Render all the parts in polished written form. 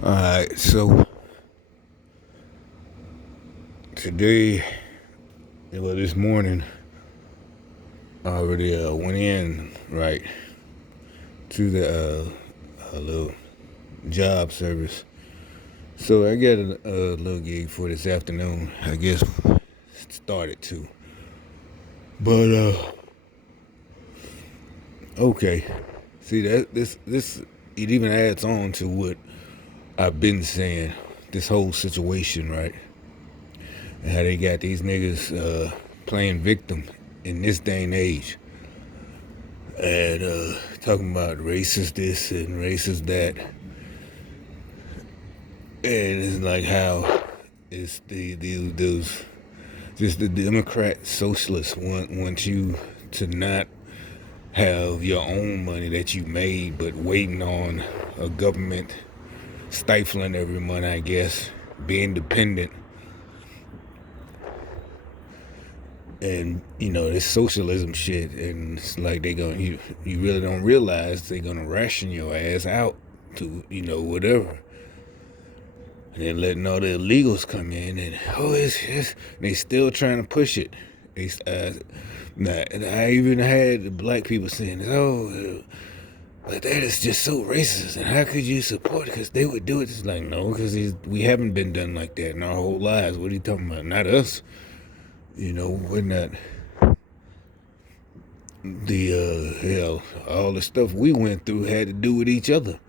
Alright, so today, well, this morning, I already went in, right, to the little job service. So I got a little gig for this afternoon. I guess started to. But, okay. See, this, it even adds on to what I've been saying. This whole situation, right? And how they got these niggas playing victim in this day and age. And talking about racist this and racist that. And it's like how it's those just the Democrat socialists want you to not have your own money that you made, but waiting on a government stifling every month, I guess, being dependent. And this socialism shit, and it's like you really don't realize they're gonna ration your ass out to whatever, and then letting all the illegals come in, and it's they still trying to push it. They I even had the black people saying, but that is just so racist, and how could you support it? Because they would do it. It's like, no, because we haven't been done like that in our whole lives. What are you talking about? Not us. We're not hell. All the stuff we went through had to do with each other.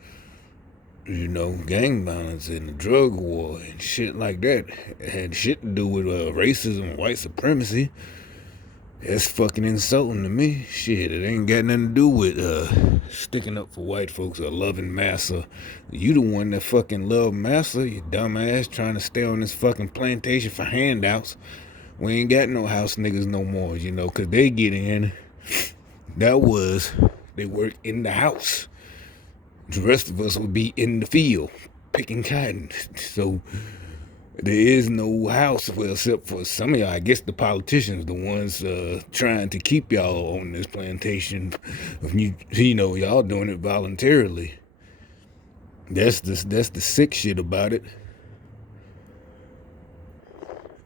Gang violence and the drug war and shit like that. It had shit to do with racism, white supremacy. That's fucking insulting to me. Shit, it ain't got nothing to do with sticking up for white folks or loving massa. You the one that fucking love massa, you dumbass, trying to stay on this fucking plantation for handouts. We ain't got no house niggas no more, cause they get in. They work in the house. The rest of us would be in the field picking cotton. So there is no house, well, except for some of y'all. I guess the politicians, the ones trying to keep y'all on this plantation. Y'all doing it voluntarily. That's the sick shit about it.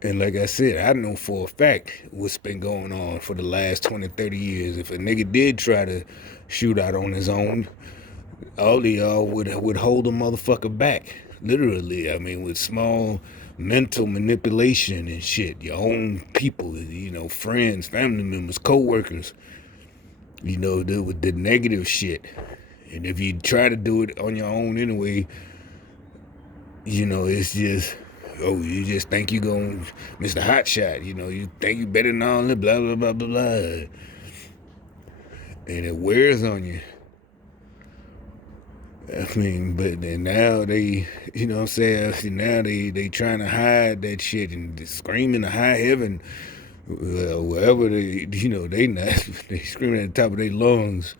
And like I said, I know for a fact what's been going on for the last 20, 30 years. If a nigga did try to shoot out on his own, all of y'all would hold a motherfucker back. Literally, I mean, with small mental manipulation and shit. Your own people, friends, family members, co-workers, with the negative shit. And if you try to do it on your own anyway, it's just, you just think you going Mr. Hotshot, you think you better than all that, blah, blah, blah, blah, blah. And it wears on you. I mean, but then now they, what I'm saying, now they trying to hide that shit and screaming to high heaven, wherever they not, they screaming at the top of their lungs,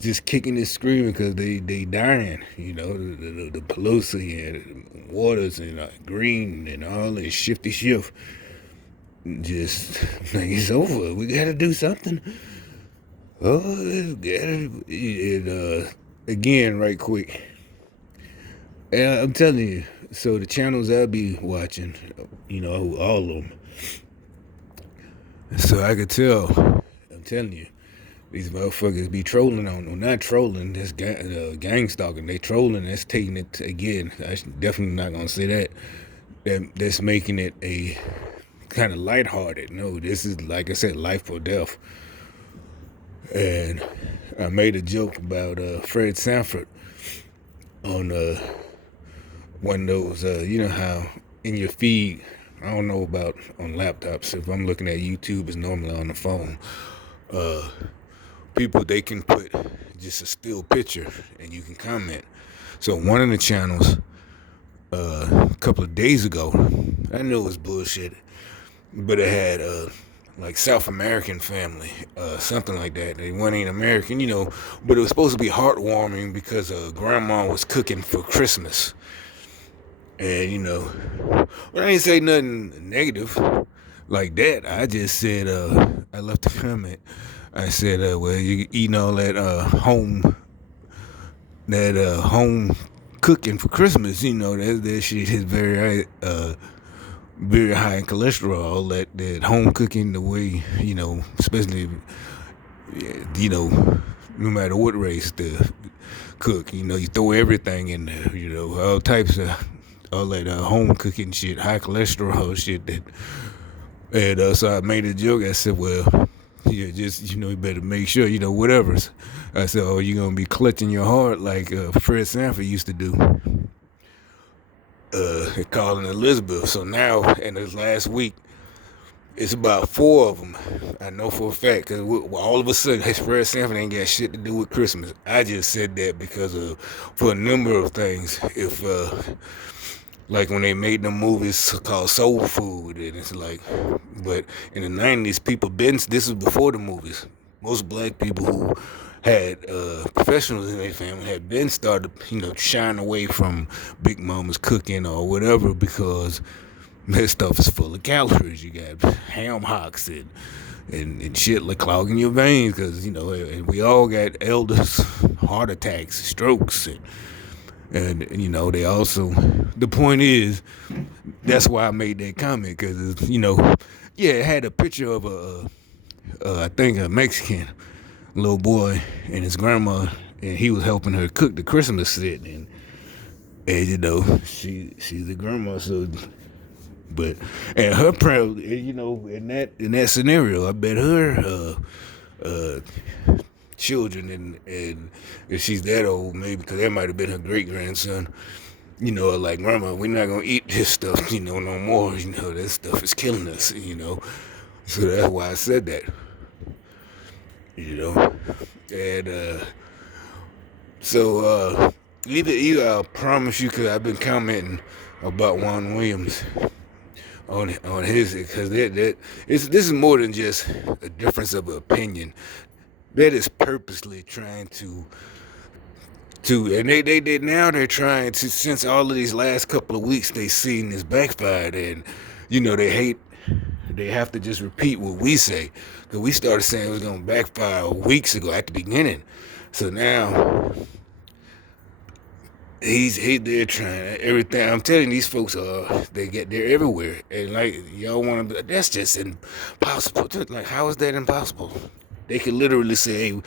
just kicking and screaming because they dying, the Pelosi and Waters and Green and all this shifty shift, just like it's over. We got to do something. Again, right quick. I'm telling you, so the channels I'll be watching, all of them. So I could tell, I'm telling you, these motherfuckers be trolling on them. Not trolling, that's gang stalking. They trolling, that's taking it, again, I'm definitely not going to say that. That's making it a kind of lighthearted. No, this is, like I said, life or death. And I made a joke about Fred Sanford on one of those, how in your feed, I don't know about on laptops. If I'm looking at YouTube, it's normally on the phone. People, they can put just a still picture and you can comment. So one of the channels, a couple of days ago, I knew it was bullshit, but it had like South American family, something like that. They weren't even American, but it was supposed to be heartwarming because grandma was cooking for Christmas. And, I ain't say nothing negative like that. I just said, I left a comment. I said, well, you eating all that home home cooking for Christmas. That shit is very high in cholesterol. That home cooking, the way especially no matter what race to cook, you throw everything in there. All types of all that home cooking shit, high cholesterol shit. So I made a joke. I said, well, yeah, just you better make sure whatever. I said, oh, you gonna be clutching your heart like Fred Sanford used to do, calling Elizabeth. So now in this last week, it's about 4 of them. I know for a fact because all of a sudden, Fred Sanford ain't got shit to do with Christmas. I just said that because for a number of things. If like when they made the movies called Soul Food, and it's like, but in the 90s, this was before the movies. Most black people who had professionals in their family had been started, shying away from Big Mama's cooking or whatever because that stuff is full of calories. You got ham hocks and shit like clogging your veins because, and we all got elders, heart attacks, strokes, and they also, the point is, that's why I made that comment because, yeah, it had a picture of I think a Mexican little boy and his grandma, and he was helping her cook the Christmas set, and she's the grandma, so, but, and her probably, in that scenario, I bet her, children and if she's that old, maybe because that might have been her great grandson, like, grandma, we're not gonna eat this stuff, no more. That stuff is killing us, So that's why I said that. And so either I promise you, because I've been commenting about Juan Williams on his, because this is more than just a difference of opinion. That is purposely trying to and they did, now they're trying to, since all of these last couple of weeks they seen this backfired, and they have to just repeat what we say, because we started saying it was going to backfire weeks ago at the beginning. So now they're trying everything. I'm telling you, these folks they're everywhere, and like, y'all want to, that's just impossible. Like, how is that impossible? They could literally say, hey,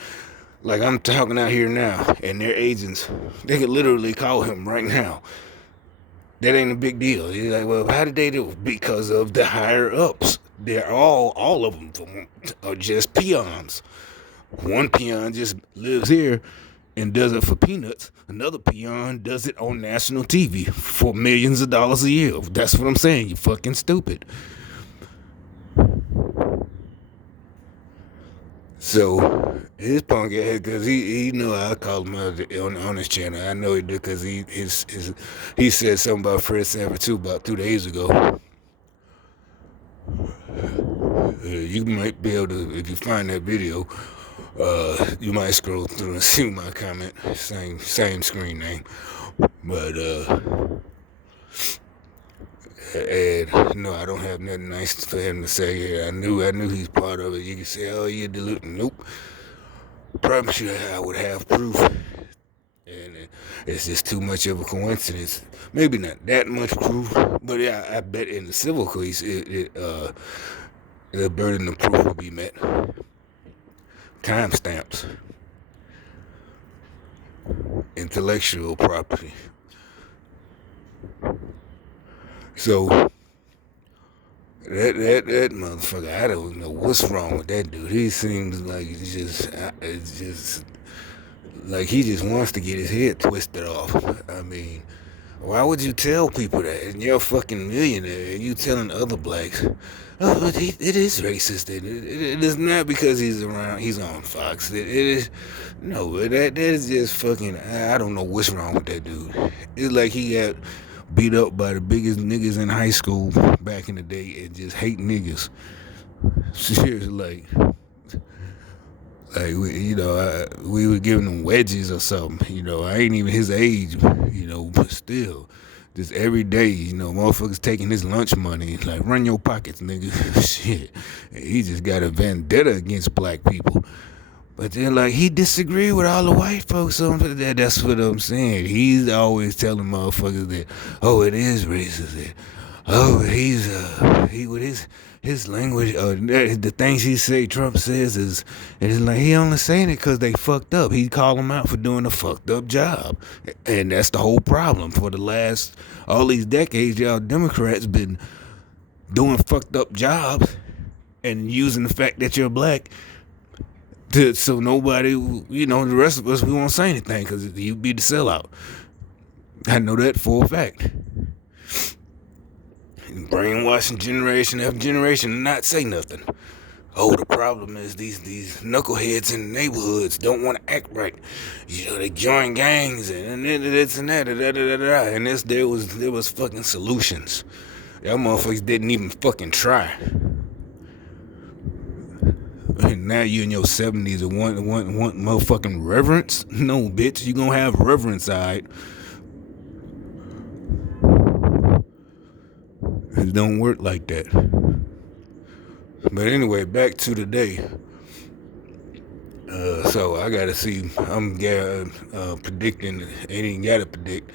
like I'm talking out here now, and their agents, they could literally call him right now. That ain't a big deal. You're like, well, how did they do it? Because of the higher ups. They're all of them are just peons. One peon just lives here and does it for peanuts. Another peon does it on national TV for millions of dollars a year. That's what I'm saying. You fucking stupid. So his punk ass, because he know I called him out on his channel. I know he did because he said something about Fred Sanford too about 2 days ago. You might be able to, if you find that video, you might scroll through and see my comment. Same screen name, but and no, I don't have nothing nice for him to say. Yeah, I knew he's part of it. You can say, oh, you're diluting. Nope. Promise you I would have proof. And it's just too much of a coincidence. Maybe not that much proof, but yeah, I bet in the civil case, the burden of proof will be met. Timestamps. Intellectual property. So that motherfucker, I don't know what's wrong with that dude. He seems like it's just like he just wants to get his head twisted off. I mean, why would you tell people that? And you're a fucking millionaire, and you telling other blacks, oh, but it is racist. It is not because he's on Fox. It is, no, that is just fucking, I don't know what's wrong with that dude. It's like he got beat up by the biggest niggas in high school back in the day and just hate niggas. Seriously, like we were giving him wedges or something. I ain't even his age, but still, just every day, motherfuckers taking his lunch money. Like, run your pockets, nigga. Shit. He just got a vendetta against black people. But then, like, he disagreed with all the white folks on that. That's what I'm saying. He's always telling motherfuckers that, oh, it is racist. That, oh, he with his language, the things he say, Trump says is, it's like he only saying it because they fucked up. He called them out for doing a fucked up job, and that's the whole problem. For the last all these decades, y'all Democrats been doing fucked up jobs and using the fact that you're black so nobody, the rest of us, we won't say anything because you be the sellout. I know that for a fact. Brainwashing generation after generation and not say nothing. Oh, the problem is these knuckleheads in the neighborhoods don't want to act right. They join gangs and this and that, and there was fucking solutions. Y'all motherfuckers didn't even fucking try. And now you in your 70s and want motherfucking reverence? No, bitch, you gonna have reverence, alright? It don't work like that. But anyway, back to the day. So I gotta see. I'm predicting. Ain't even gotta predict,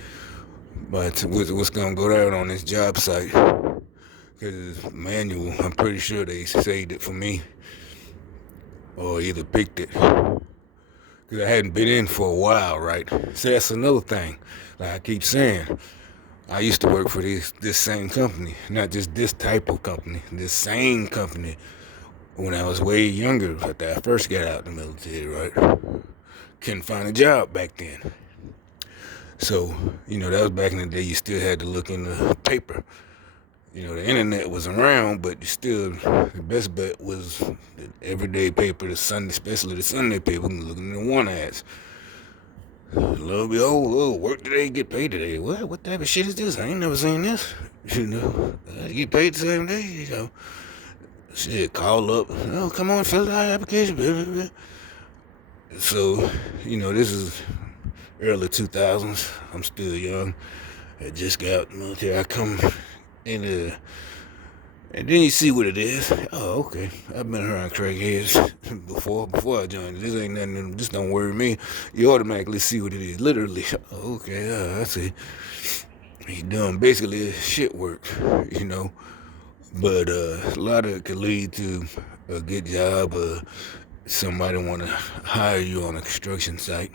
but what's gonna go down on this job site? Because it's manual. I'm pretty sure they saved it for me, or either picked it. Because I hadn't been in for a while, right? So that's another thing. Like I keep saying, I used to work for this same company, not just this type of company, this same company when I was way younger, after I first got out of the military, right? Couldn't find a job back then. So, that was back in the day, you still had to look in the paper. The internet was around, but still, the best bet was the everyday paper, the Sunday, especially the Sunday paper, looking at the one ads. Love me, work today, get paid today. What type of shit is this? I ain't never seen this. I get paid the same day, Shit, call up. Oh, come on, fill out the application. So, this is early 2000s. I'm still young. I just got out of the military. I come in and then you see what it is. Oh, okay. I've been around crackheads before I joined. This ain't nothing. This don't worry me. You automatically see what it is. Literally. Oh, okay. I see. He's doing basically shit work, But a lot of it could lead to a good job. Somebody want to hire you on a construction site.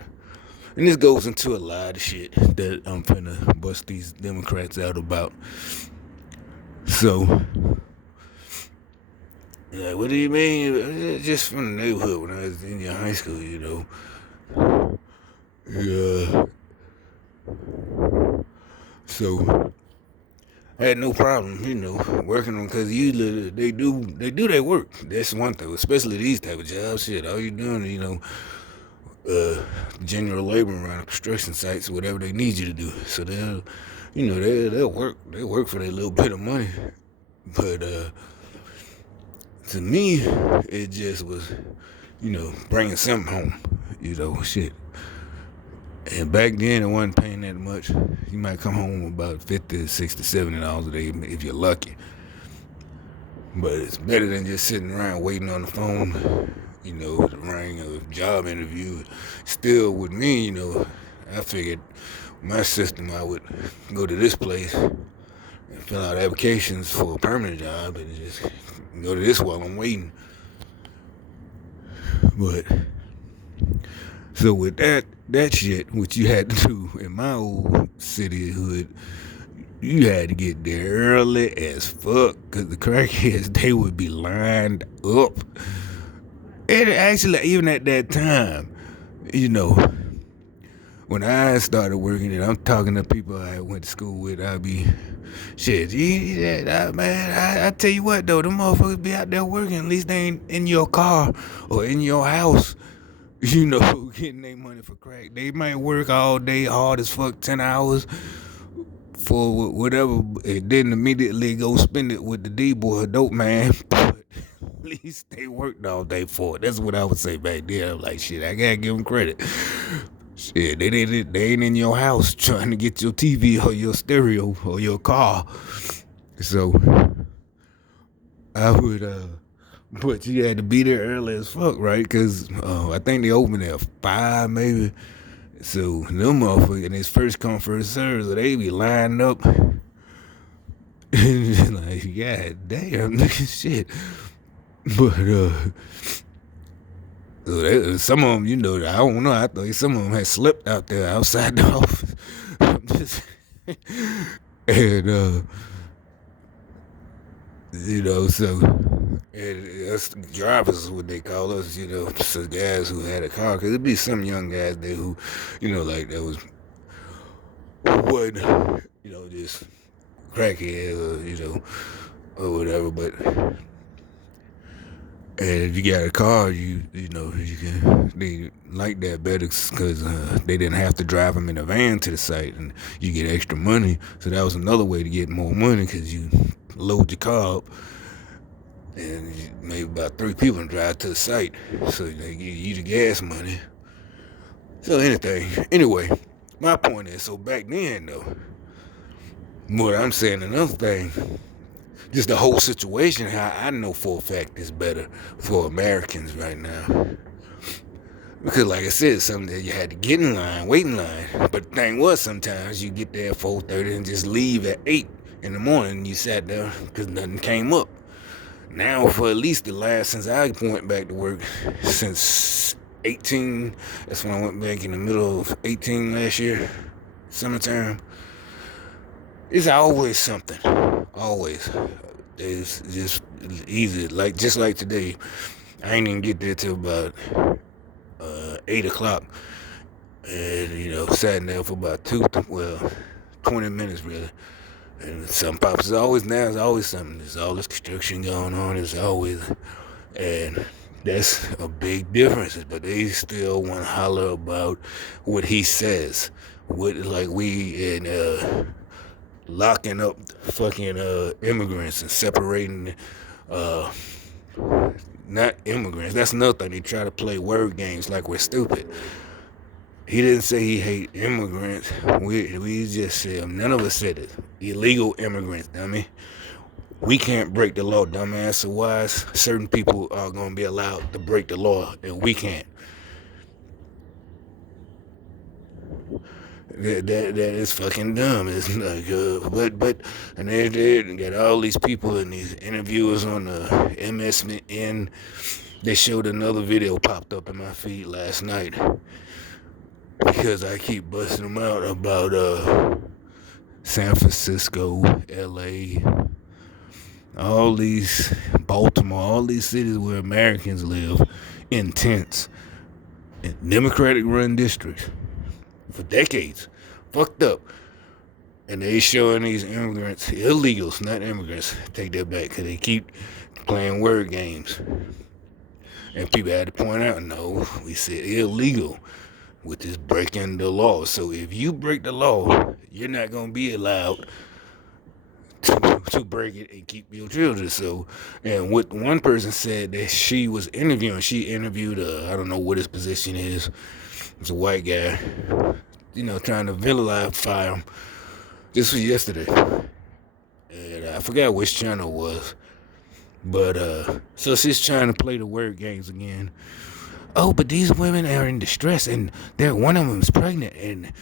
And this goes into a lot of shit that I'm finna bust these Democrats out about. So, what do you mean? Just from the neighborhood when I was in your high school, Yeah. So, I had no problem, working on because usually they do their work. That's one thing, especially these type of jobs. Shit, all you doing, general labor around construction sites, whatever they need you to do. So they'll work for their little bit of money. But to me, it just was, bringing something home, shit. And back then, it wasn't paying that much. You might come home about $50, $60, $70 a day if you're lucky. But it's better than just sitting around waiting on the phone, the ring of a job interview. Still, with me, I figured my system, I would go to this place and fill out applications for a permanent job and just go to this while I'm waiting. But so with that shit, which you had to do in my old cityhood, you had to get there early as fuck, because the crackheads, they would be lined up. And actually, even at that time, when I started working, and I'm talking to people I went to school with, I'd be, shit, man, I tell you what, though, them motherfuckers be out there working, at least they ain't in your car or in your house, getting their money for crack. They might work all day, hard as fuck, 10 hours for whatever, and then immediately go spend it with the D-boy, dope man. But at least they worked all day for it. That's what I would say back then. I'm like, shit, I gotta give them credit. Shit, they ain't in your house trying to get your TV or your stereo or your car. So I would But you had to be there early as fuck, right? Because I think they opened at 5 maybe. So them motherfuckers, and it's first come, first serve, so they be lining up. Like, god damn, shit. But, some of them, I don't know. I thought some of them had slipped out there outside the office. And, so, and us drivers is what they call us, so guys who had a car. Because there'd be some young guys there who, like that was, would, just crackhead or whatever. But, and if you got a car, you can, they like that better because they didn't have to drive them in a van to the site and you get extra money. So that was another way to get more money because you load your car up and maybe about 3 people drive to the site. So they give you the gas money. So anyway, my point is, so back then though, what I'm saying, another thing, just the whole situation, how I know for a fact it's better for Americans right now. Because like I said, something you had to get in line, wait in line. But the thing was, sometimes you get there at 4:30 and just leave at 8 in the morning and you sat there because nothing came up. Now, for at least since I went back to work, since 18, that's when I went back in the middle of 18 last year, summertime, it's always something. Always. It's just easy. Just like today, I ain't even get there till about 8 o'clock. And, sat there for about 20 minutes really. And some pops is always now. There's always something. There's all this construction going on. There's always, and that's a big difference. But they still want to holler about what he says. Like we in locking up fucking immigrants and separating not immigrants. That's another thing. They try to play word games like we're stupid. He didn't say he hate immigrants. We just said, none of us said it. Illegal immigrants, dummy. We can't break the law, dumbass. So why is certain people are going to be allowed to break the law and we can't? That is fucking dumb. It's like, but and they got all these people and these interviewers on the MSN. They showed another video popped up in my feed last night. Because I keep busting them out about San Francisco, LA, all these, Baltimore, all these cities where Americans live in tents, in Democratic run districts for decades, fucked up. And they showing these immigrants, illegals, not immigrants, take that back, because they keep playing word games. And people had to point out, no, we said illegal, which is breaking the law. So if you break the law, you're not going to be allowed to break it and keep your children. So, and what one person said that she was interviewing, she interviewed, I don't know what his position is, it's a white guy, trying to vilify him. This was yesterday. And I forgot which channel it was. But, so she's trying to play the word games again. Oh, but these women are in distress, and one of them is pregnant, and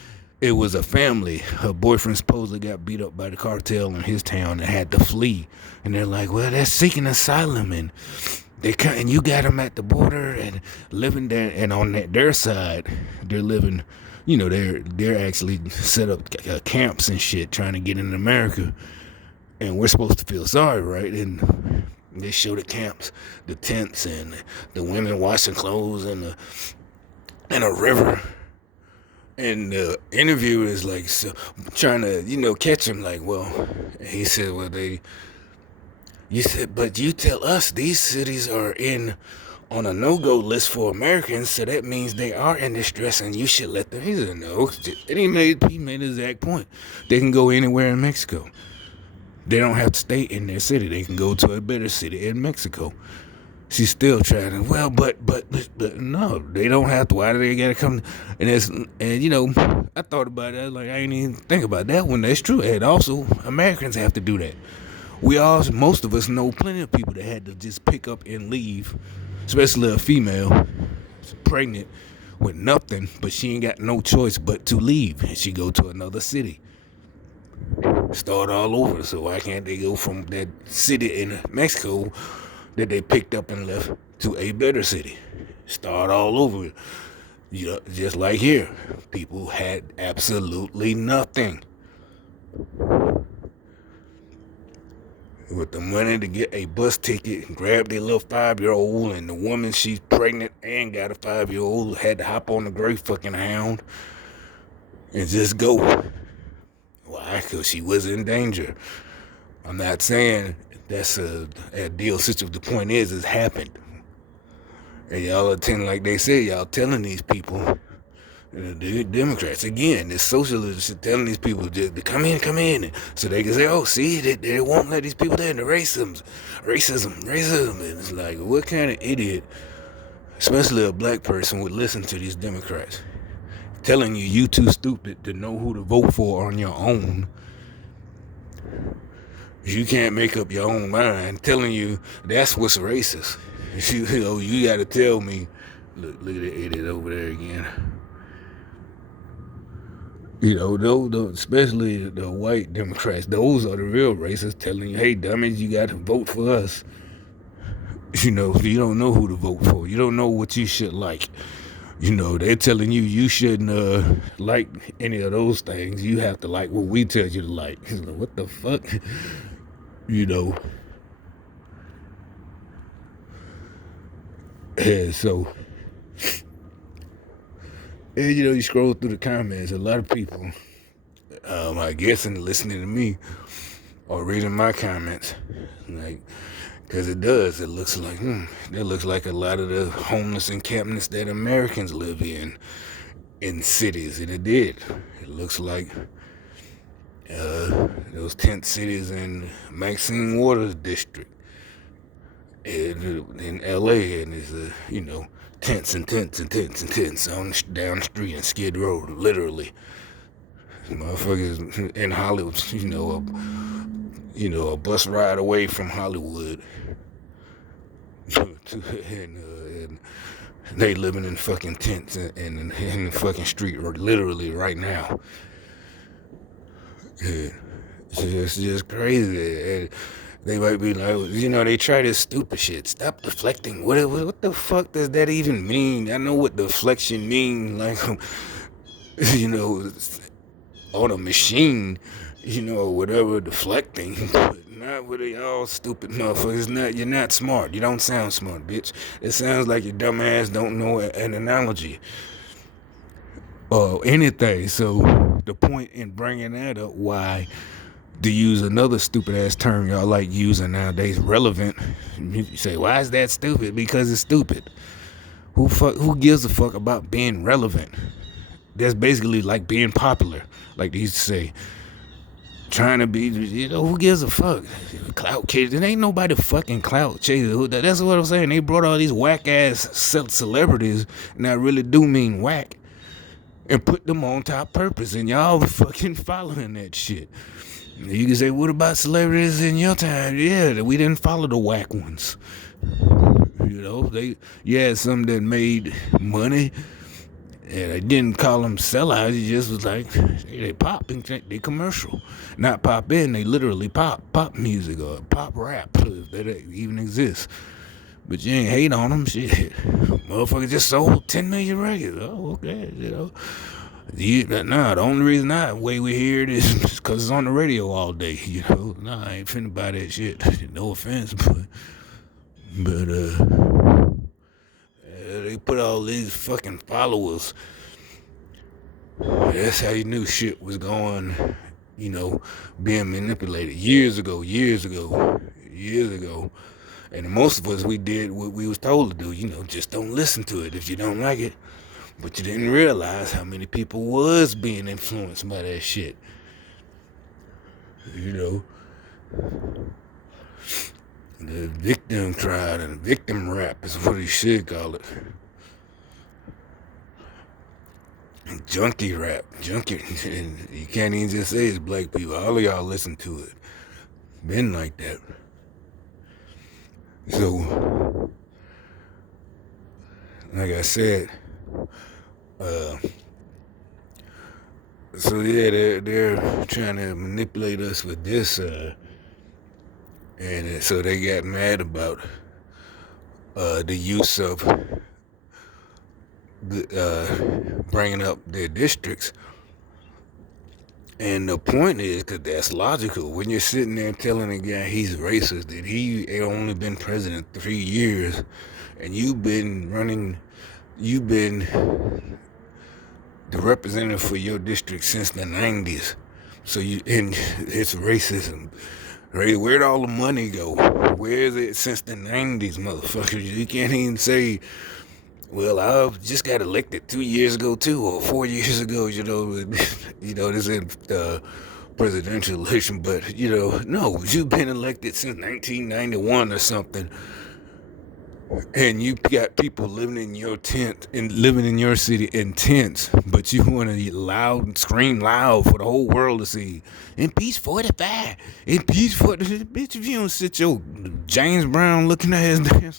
it was a family. Her boyfriend supposedly got beat up by the cartel in his town and had to flee. And they're like, well, they're seeking asylum, and and you got them at the border and living there, and on their side, they're living, they're actually set up camps and shit trying to get into America, and we're supposed to feel sorry, right? And they show the camps, the tents, and the women washing clothes in a river. And the interviewer is like, so, trying to, catch him. Like, well, he said, well, you said, but you tell us these cities are on a no-go list for Americans, so that means they are in distress, and you should let them. He said, no. And he made the exact point. They can go anywhere in Mexico. They don't have to stay in their city. They can go to a better city in Mexico. She's still trying to, well, but no, they don't have to. Why do they gotta come? And I thought about that. Like, I didn't even think about that one. That's true. And also, Americans have to do that. Most of us know plenty of people that had to just pick up and leave, especially a female pregnant with nothing, but she ain't got no choice but to leave, and she go to another city, start all over. So why can't they go from that city in Mexico that they picked up and left to a better city, start all over? You know, just like here, people had absolutely nothing with the money to get a bus ticket and grab their little 5-year-old, and the woman, she's pregnant and got a 5-year-old, had to hop on the great fucking hound and just go. Why? Because she was in danger. I'm not saying that's a ideal situation. The point is, it's happened. And y'all attend, like they say, y'all telling these people, the Democrats, again, this socialists telling these people to come in, so they can say, oh, see, they won't let these people in, the racism. And it's like, what kind of idiot, especially a black person, would listen to these Democrats telling you too stupid to know who to vote for on your own? You can't make up your own mind, telling you that's what's racist. You got to tell me. Look at the idiot over there again. Those, especially the white Democrats, those are the real racists, telling you, hey, dummies, you got to vote for us. You don't know who to vote for. You don't know what you should like. They're telling you shouldn't like any of those things. You have to like what we tell you to like. What the fuck? And so, and you scroll through the comments, a lot of people, I guess, and listening to me or reading my comments, like, because it looks like, that looks like a lot of the homeless encampments that Americans live in cities, and it did. It looks like those tent cities in Maxine Waters district in LA, and it's tents and tents and tents and tents on down the street in Skid Row, literally. Motherfuckers in Hollywood, a bus ride away from Hollywood, and they living in fucking tents in the fucking street, literally right now. Yeah. It's just crazy. And they might be like, they try this stupid shit. Stop deflecting. What the fuck does that even mean? I know what deflection means. Like, on a machine, whatever, deflecting. But not with y'all stupid motherfuckers. You're not smart. You don't sound smart, bitch. It sounds like your dumb ass don't know an analogy or anything. So the point in bringing that up, why to use another stupid ass term y'all like using nowadays, relevant. You say, why is that stupid? Because it's stupid. Who gives a fuck about being relevant? That's basically like being popular, like they used to say. Trying to be, who gives a fuck? Clout kids. It ain't nobody fucking clout chaser. That's what I'm saying. They brought all these whack ass celebrities, and I really do mean whack, and put them on top purpose, and y'all fucking following that shit. You can say, what about celebrities in your time? Yeah, we didn't follow the whack ones. You had some that made money, and they didn't call them sellouts. It just was like, they pop and they commercial. Not pop in, they literally pop music or pop rap, if that even exists. But you ain't hate on them, shit. Motherfucker just sold 10 million records. Oh, okay, the only reason way we hear it is because it's on the radio all day, I ain't finna buy that shit. No offense, but they put all these fucking followers. That's how you knew shit was going, being manipulated years ago. And most of us, we did what we was told to do, just don't listen to it if you don't like it. But you didn't realize how many people was being influenced by that shit. The victim tried and victim rap is what you should call it. Junkie rap. You can't even just say it's black people. All of y'all listen to it. Been like that. So, like I said, uh, so yeah, they're trying to manipulate us with this, and so they got mad about the use of bringing up their districts. And the point is, because that's logical. When you're sitting there telling a guy he's racist, that he ain't only been president 3 years, and you've been the representative for your district since the 90s. So and it's racism. Right? Where'd all the money go? Where is it since the 90s, motherfuckers? You can't even say, well, I just got elected 2 years ago too, or 4 years ago. This is presidential election, but no, you've been elected since 1991 or something, and you got people living in your tent and living in your city in tents, but you want to loud and scream loud for the whole world to see. Impeach 45, impeach 40. Bitch, if you don't sit your James Brown looking ass down.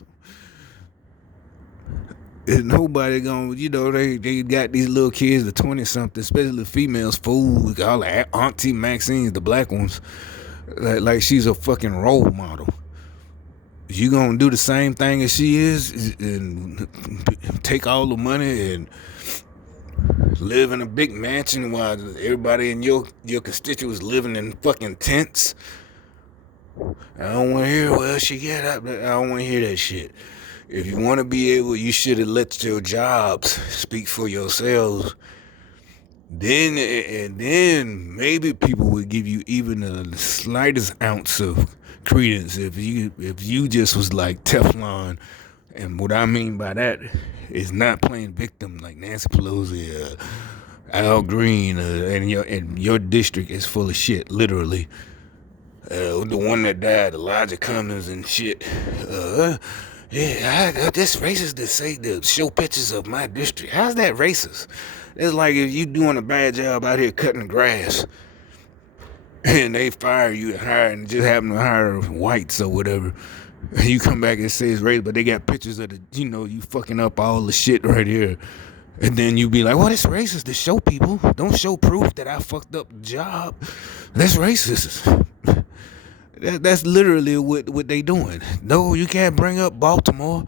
And nobody gonna, they got these little kids, the 20-something, especially the females, fool, all the Auntie Maxines, the black ones, like she's a fucking role model. You gonna do the same thing as she is and take all the money and live in a big mansion while everybody in your constituents living in fucking tents? I don't want to hear, well, she got up. I don't want to hear that shit. If you want to be able, you should have let your jobs speak for yourselves. Then maybe people would give you even the slightest ounce of credence if you just was like Teflon. And what I mean by that is not playing victim like Nancy Pelosi, Al Green, and your district is full of shit, literally. The one that died, Elijah Cummings and shit. This racist to show pictures of my district. How's that racist? It's like if you doing a bad job out here cutting the grass, and they fire you and just happen to hire whites or whatever. And you come back and say it's racist, but they got pictures of you fucking up all the shit right here. And then you be like, well, it's racist to show people. Don't show proof that I fucked up the job. That's racist. That's literally what they doing. No, you can't bring up Baltimore.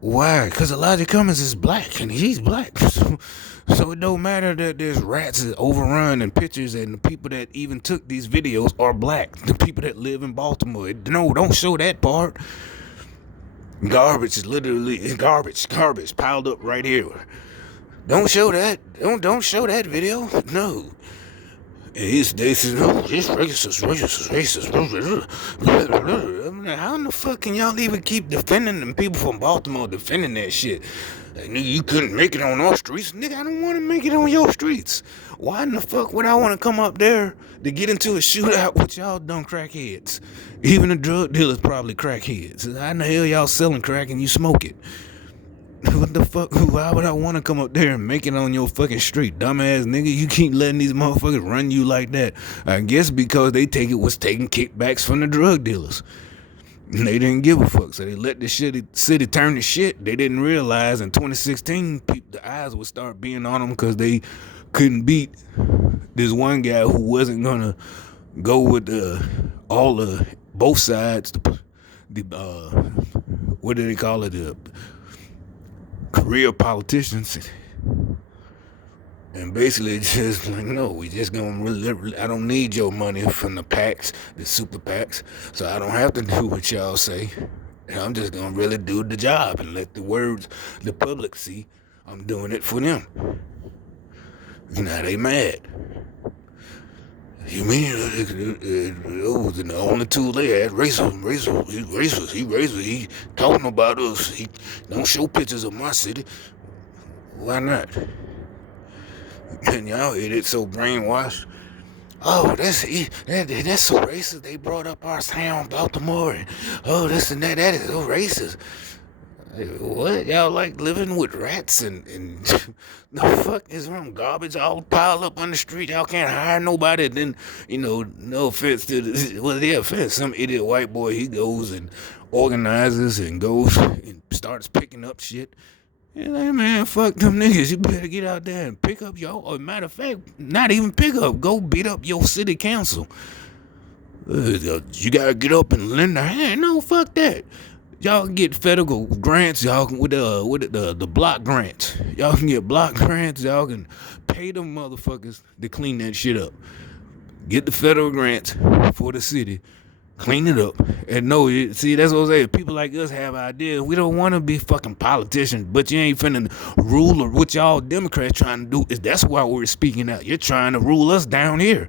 Why? Because Elijah Cummings is black, and he's black. So it don't matter that there's rats overrun and pictures, and the people that even took these videos are black. The people that live in Baltimore. No, don't show that part. Garbage is literally garbage piled up right here. Don't show that. Don't show that video. No. They said, no, it's racist. How in the fuck can y'all even keep defending them people from Baltimore defending that shit? Like, nigga, you couldn't make it on our streets. Nigga, I don't want to make it on your streets. Why in the fuck would I want to come up there to get into a shootout with y'all dumb crackheads? Even the drug dealers probably crackheads. How in the hell y'all selling crack and you smoke it? What the fuck? Why would I want to come up there and make it on your fucking street? Dumbass nigga, you keep letting these motherfuckers run you like that. I guess because they was taking kickbacks from the drug dealers. And they didn't give a fuck. So they let the city turn to shit. They didn't realize in 2016, the eyes would start being on them because they couldn't beat this one guy who wasn't going to go with both sides. What do they call it? Career politicians, and basically just like, no, we just gonna I don't need your money from the PACs, the super PACs, so I don't have to do what y'all say. I'm just gonna really do the job and let the public see I'm doing it for them. Now they mad. You mean the only tool they had, racism, he racist, he talking about us, he don't show pictures of my city. Why not? And y'all idiots so brainwashed. Oh, that's so racist. They brought up our town, Baltimore, and this and that is so racist. Like, what? Y'all like living with rats and the fuck is wrong? Garbage all piled up on the street. Y'all can't hire nobody. Then, no offense to the, well, yeah, offense. Some idiot white boy, he goes and organizes and goes and starts picking up shit. And like, man, fuck them niggas. You better get out there and pick up your, or matter of fact, not even pick up. Go beat up your city council. You gotta get up and lend a hand. No, fuck that. Y'all can get federal grants. Y'all can with the block grants. Y'all can get block grants. Y'all can pay them motherfuckers to clean that shit up. Get the federal grants for the city. Clean it up. And no, see, that's what I'm saying. People like us have ideas. We don't want to be fucking politicians, but you ain't finna rule or what y'all Democrats trying to do. That's why we're speaking out. You're trying to rule us down here.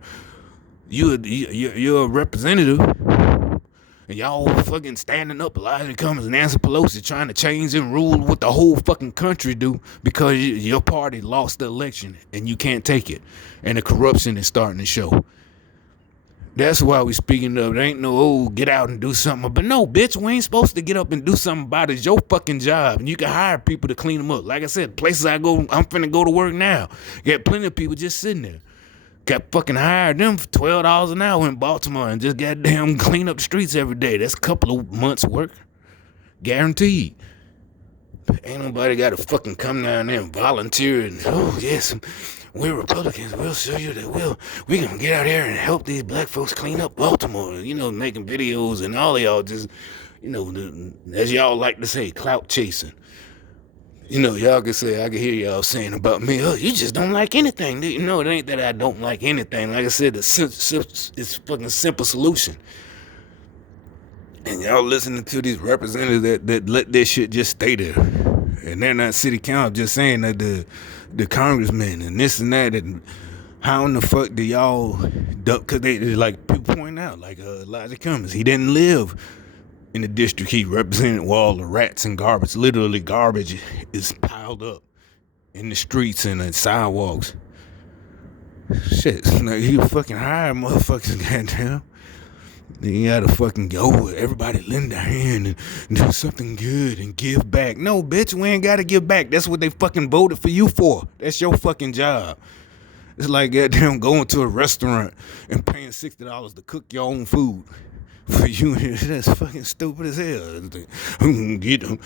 You're a representative, and y'all fucking standing up, Elijah Cummings and Nancy Pelosi trying to change and rule what the whole fucking country do because your party lost the election and you can't take it, and the corruption is starting to show. That's why we speaking up. There ain't no, get out and do something. But no, bitch, we ain't supposed to get up and do something about it. It's your fucking job. And you can hire people to clean them up. Like I said, places I go, I'm finna go to work now. Got plenty of people just sitting there. Got fucking hired them for $12 an hour in Baltimore and just goddamn clean up the streets every day. That's a couple of months' work. Guaranteed. Ain't nobody got to fucking come down there and volunteer and, oh, yes, we're Republicans. We'll show you that we can get out here and help these black folks clean up Baltimore. Making videos and all of y'all just, as y'all like to say, clout chasing. Y'all can say, I can hear y'all saying about me, oh, you just don't like anything. No, it ain't that I don't like anything. Like I said, it's fucking simple solution. And y'all listening to these representatives that let this shit just stay there. And they're not city council, just saying that the congressmen and this and that, and how in the fuck do y'all, because they, like people point out, like Elijah Cummings, he didn't live in the district he represented where all the rats and garbage, literally garbage, is piled up in the streets and the sidewalks. Shit, like you fucking hire motherfuckers, goddamn. Then you gotta fucking go, everybody lend a hand and do something good and give back. No, bitch, we ain't gotta give back. That's what they fucking voted for you for. That's your fucking job. It's like goddamn going to a restaurant and paying $60 to cook your own food. For you, that's fucking stupid as hell. Get them.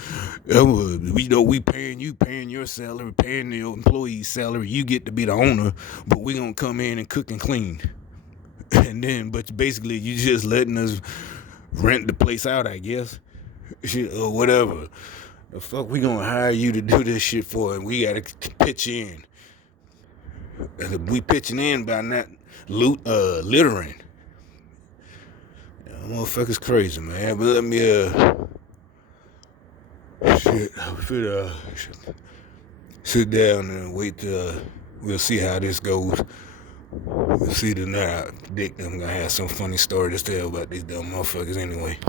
We paying you, paying your salary, paying your employee's salary. You get to be the owner, but we gonna come in and cook and clean. And then, but basically, you just letting us rent the place out, I guess, or whatever. The fuck we gonna hire you to do this shit for, and we gotta pitch in. We pitching in by not littering. Motherfuckers crazy, man. But let me sit down and wait till we'll see how this goes. We'll see tonight. I predict I'm gonna have some funny story to tell about these dumb motherfuckers anyway.